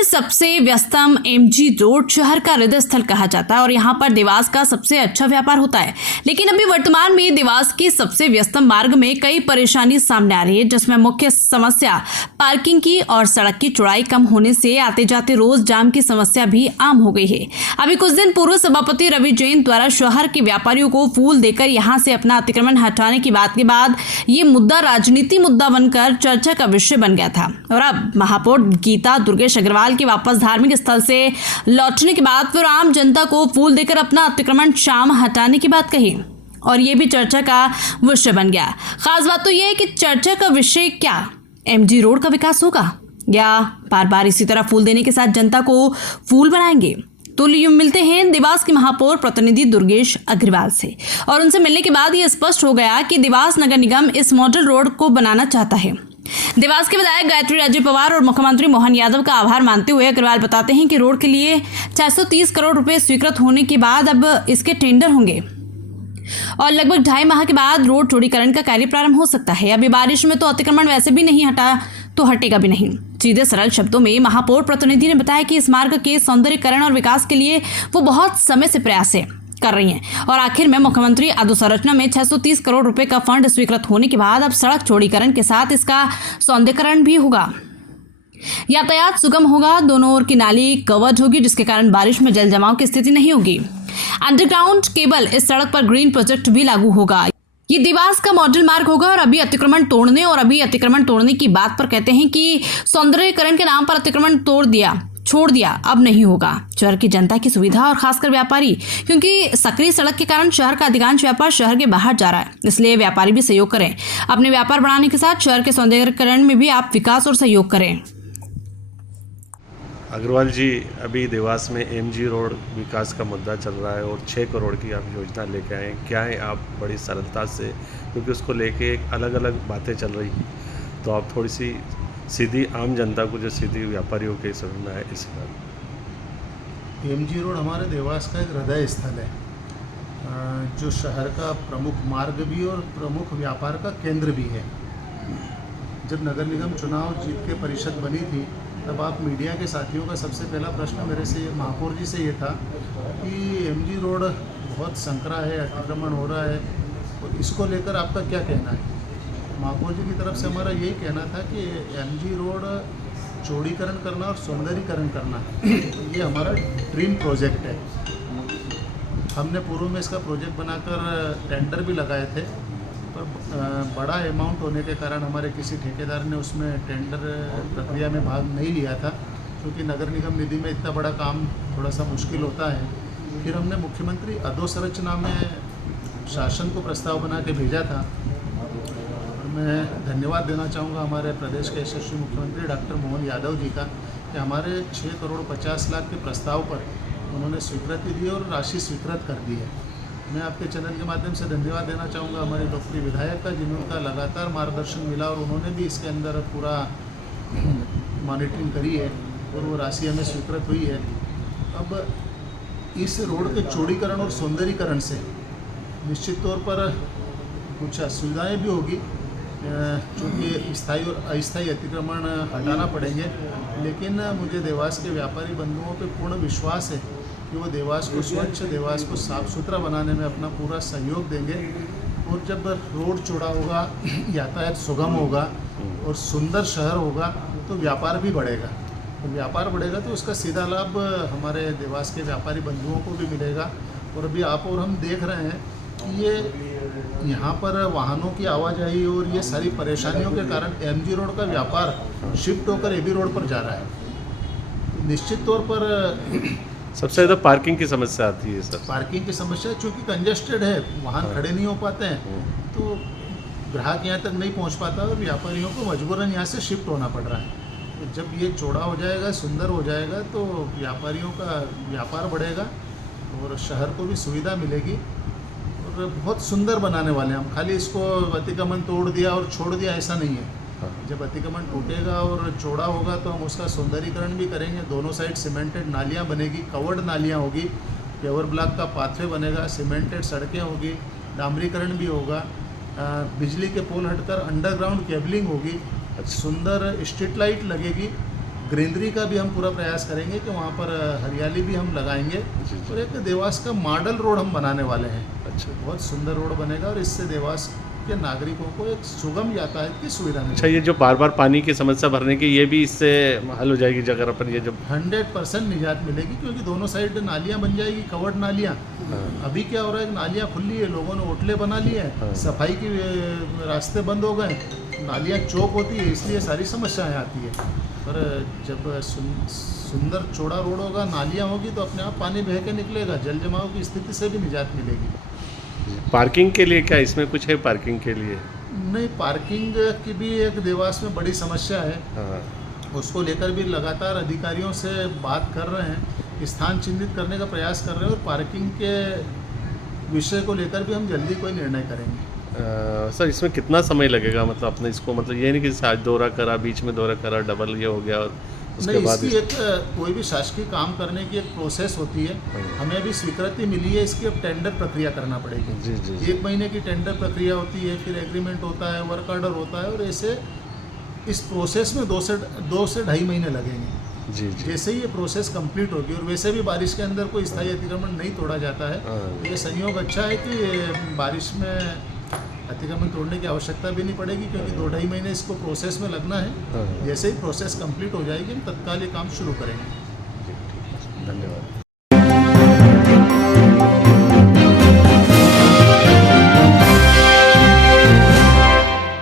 में सबसे व्यस्तम MG road शहर का हृदय स्थल कहा जाता है और यहाँ पर देवास का सबसे अच्छा व्यापार होता है। लेकिन अभी वर्तमान में देवास के सबसे व्यस्तम मार्ग में कई परेशानी सामने आ रही है, जिसमें मुख्य समस्या पार्किंग की और सड़क की चौड़ाई कम होने से आते जाते रोज जाम की समस्या भी आम हो गई है। अभी कुछ दिन पूर्व सभापति रवि जैन द्वारा शहर के व्यापारियों को फूल देकर यहाँ से अपना अतिक्रमण हटाने की बात के बाद ये मुद्दा राजनीति मुद्दा बनकर चर्चा का विषय बन गया था और अब महापौर गीता दुर्गेश अग्रवाल के वापस धार्मिक स्थल से लौटने के बाद फिर आम जनता को फूल देकर अपना अतिक्रमण शाम हटाने की बात कही और ये भी चर्चा का विषय बन गया। खास बात तो यह है कि चर्चा का विषय क्या एमजी रोड का विकास होगा या बार बार इसी तरह फूल देने के साथ जनता को फूल बनाएंगे। तो मिलते हैं देवास के महापौर प्रतिनिधि दुर्गेश अग्रवाल से और उनसे मिलने के बाद ये स्पष्ट हो गया कि देवास नगर निगम इस मॉडल रोड को बनाना चाहता है। देवास के विधायक गायत्री राजे पवार और मुख्यमंत्री मोहन यादव का आभार मानते हुए अग्रवाल बताते हैं कि रोड के लिए 430 करोड़ रुपए स्वीकृत होने के बाद अब इसके टेंडर होंगे और लगभग 2.5 माह के बाद रोड चौड़ीकरण का कार्य प्रारंभ हो सकता है। अभी बारिश में तो अतिक्रमण वैसे भी नहीं हटा तो हटेगा भी नहीं। सीधे सरल शब्दों में महापौर प्रतिनिधि ने बताया कि इस मार्ग के सौंदर्यीकरण और विकास के लिए वो बहुत समय से प्रयास कर रही हैं और आखिर में मुख्यमंत्री अधोसंरचना में 630 करोड़ रुपए का फंड स्वीकृत होने के बाद अब सड़क चौड़ीकरण के साथ इसका सौंदर्यीकरण भी होगा। यातायात सुगम होगा, दोनों ओर की नाली कवर्ड होगी जिसके कारण बारिश में जल जमाव की स्थिति नहीं होगी। अंडरग्राउंड केबल इस सड़क पर ग्रीन प्रोजेक्ट भी लागू होगा। ये देवास का मॉडल मार्ग होगा और अभी अतिक्रमण तोड़ने की बात पर कहते हैं कि सौंदर्यीकरण के नाम पर अतिक्रमण छोड़ दिया अब नहीं होगा। शहर की जनता की सुविधा और खासकर व्यापारी, क्योंकि सकरी सड़क के कारण शहर का अधिकांश व्यापार शहर के बाहर जा रहा है, इसलिए व्यापारी भी सहयोग करें। अपने व्यापार बढ़ाने के साथ शहर के सौंदर्यीकरण में भी आप विकास और सहयोग करें। अग्रवाल जी, अभी देवास में एमजी रोड विकास का मुद्दा चल रहा है और 6 करोड़ की आप योजना लेके आए। क्या है आप बड़ी सरलता से, क्योंकि उसको लेके अलग अलग बातें चल रही हैं, तो आप थोड़ी सी सीधी आम जनता को जो सीधी व्यापारियों के समझ में आए इस बात। एमजी रोड हमारे देवास का एक हृदय स्थल है, जो शहर का प्रमुख मार्ग भी और प्रमुख व्यापार का केंद्र भी है। जब नगर निगम चुनाव जीत के परिषद बनी थी तब आप मीडिया के साथियों का सबसे पहला प्रश्न मेरे से महापौर जी से ये था कि एमजी रोड बहुत संकरा है, अतिक्रमण हो रहा है और इसको लेकर आपका क्या कहना है। महापौर जी की तरफ से हमारा यही कहना था कि एमजी रोड चौड़ीकरण करना और सौंदर्यीकरण करना ये हमारा ड्रीम प्रोजेक्ट है। हमने पूर्व में इसका प्रोजेक्ट बनाकर टेंडर भी लगाए थे, पर बड़ा अमाउंट होने के कारण हमारे किसी ठेकेदार ने उसमें टेंडर प्रक्रिया में भाग नहीं लिया था, क्योंकि नगर निगम निधि में इतना बड़ा काम थोड़ा सा मुश्किल होता है। फिर हमने मुख्यमंत्री अधोसंरचना में शासन को प्रस्ताव बना के भेजा था और मैं धन्यवाद देना चाहूँगा हमारे प्रदेश के यशस्वी मुख्यमंत्री डॉक्टर मोहन यादव जी का कि हमारे 6 करोड़ 50 लाख के प्रस्ताव पर उन्होंने स्वीकृति दी और राशि स्वीकृत कर दी है। मैं आपके चैनल के माध्यम से धन्यवाद देना चाहूँगा हमारे लोकप्रिय विधायक का, जिनका लगातार मार्गदर्शन मिला और उन्होंने भी इसके अंदर पूरा मॉनिटरिंग करी है और वो राशि हमें स्वीकृत हुई है। अब इस रोड के चौड़ीकरण और सौंदर्यीकरण से निश्चित तौर पर कुछ असुविधाएँ भी होगी, क्योंकि स्थायी और अस्थायी अतिक्रमण हटाना पड़ेंगे, लेकिन मुझे देवास के व्यापारी बंधुओं पर पूर्ण विश्वास है कि वो देवास को स्वच्छ, देवास को साफ़ सुथरा बनाने में अपना पूरा सहयोग देंगे। और जब रोड चौड़ा होगा, यातायात सुगम होगा और सुंदर शहर होगा तो व्यापार भी बढ़ेगा। तो व्यापार बढ़ेगा तो उसका सीधा लाभ हमारे देवास के व्यापारी बंधुओं को भी मिलेगा। और अभी आप और हम देख रहे हैं कि ये यहाँ पर वाहनों की आवाजाही और ये सारी परेशानियों के कारण एमजी रोड का व्यापार शिफ्ट होकर एबी रोड पर जा रहा है। निश्चित तौर पर सबसे ज़्यादा पार्किंग की समस्या आती है सर। पार्किंग की समस्या चूँकि कंजेस्टेड है, वाहन खड़े नहीं हो पाते हैं, तो ग्राहक यहाँ तक नहीं पहुँच पाता और व्यापारियों को मजबूरन यहाँ से शिफ्ट होना पड़ रहा है। तो जब ये चौड़ा हो जाएगा, सुंदर हो जाएगा, तो व्यापारियों का व्यापार बढ़ेगा और शहर को भी सुविधा मिलेगी और बहुत सुंदर बनाने वाले हैं हम। खाली इसको अतिक्रमण तोड़ दिया और छोड़ दिया ऐसा नहीं है। जब अतिक्रमण टूटेगा और चौड़ा होगा तो हम उसका सौंदर्यीकरण भी करेंगे। दोनों साइड सीमेंटेड नालियाँ बनेगी, कवर्ड नालियाँ होगी, पेवर ब्लॉक का पाथवे बनेगा, सीमेंटेड सड़कें होगी, डामरीकरण भी होगा, बिजली के पोल हटकर अंडरग्राउंड केबलिंग होगी, सुंदर स्ट्रीट लाइट लगेगी, ग्रीनरी का भी हम पूरा प्रयास करेंगे कि वहाँ पर हरियाली भी हम लगाएंगे। जी। और एक देवास का मॉडल रोड हम बनाने वाले हैं। अच्छा बहुत सुंदर रोड बनेगा और इससे देवास के नागरिकों को एक सुगम यातायात की सुविधा अच्छा, मिलेगी। ये जो बार बार पानी की समस्या भरने की, ये भी इससे हल हो जाएगी अगर अपन ये जो 100% निजात मिलेगी, क्योंकि दोनों साइड नालियाँ बन जाएगी, कवर्ड नालियाँ। अभी क्या हो रहा है, नालियाँ खुली है, लोगों ने ओटले बना लिए हैं, हाँ। सफाई की रास्ते बंद हो गए, नालियाँ चौक होती है, इसलिए सारी समस्याएं आती है। पर जब सुंदर चौड़ा रोड होगा, नालियाँ होगी, तो अपने आप पानी बह के निकलेगा, जल जमाव की स्थिति से भी निजात मिलेगी। पार्किंग के लिए क्या इसमें कुछ है पार्किंग के लिए? नहीं, पार्किंग की भी एक देवास में बड़ी समस्या है। हाँ उसको लेकर भी लगातार अधिकारियों से बात कर रहे हैं, स्थान चिन्हित करने का प्रयास कर रहे हैं, और पार्किंग के विषय को लेकर भी हम जल्दी कोई निर्णय करेंगे। सर, इसमें कितना समय लगेगा? मतलब अपने इसको, मतलब ये नहीं कि आज दौरा करा, बीच में दौरा करा, डबल ये हो गया और उसके नहीं, बाद इसकी एक कोई भी शासकीय काम करने की एक प्रोसेस होती है। हमें अभी स्वीकृति मिली है, इसकी अब टेंडर प्रक्रिया करना पड़ेगी। जी जी जी। 1 महीने की टेंडर प्रक्रिया होती है, फिर एग्रीमेंट होता है, वर्क ऑर्डर होता है, और ऐसे इस प्रोसेस में 2 से 2.5 महीने लगेंगे। जी जी। जैसे ही ये प्रोसेस कंप्लीट होगी, और वैसे भी बारिश के अंदर कोई स्थायी अतिक्रमण नहीं तोड़ा जाता है, हाँ। ये संयोग अच्छा है कि बारिश में अतिक्रमण तोड़ने की आवश्यकता भी नहीं पड़ेगी, क्योंकि 2-2.5 महीने इसको प्रोसेस में लगना है। हाँ। जैसे ही प्रोसेस कंप्लीट हो जाएगी, हम तत्काल ये काम शुरू करेंगे। जी, ठीक है। धन्यवाद।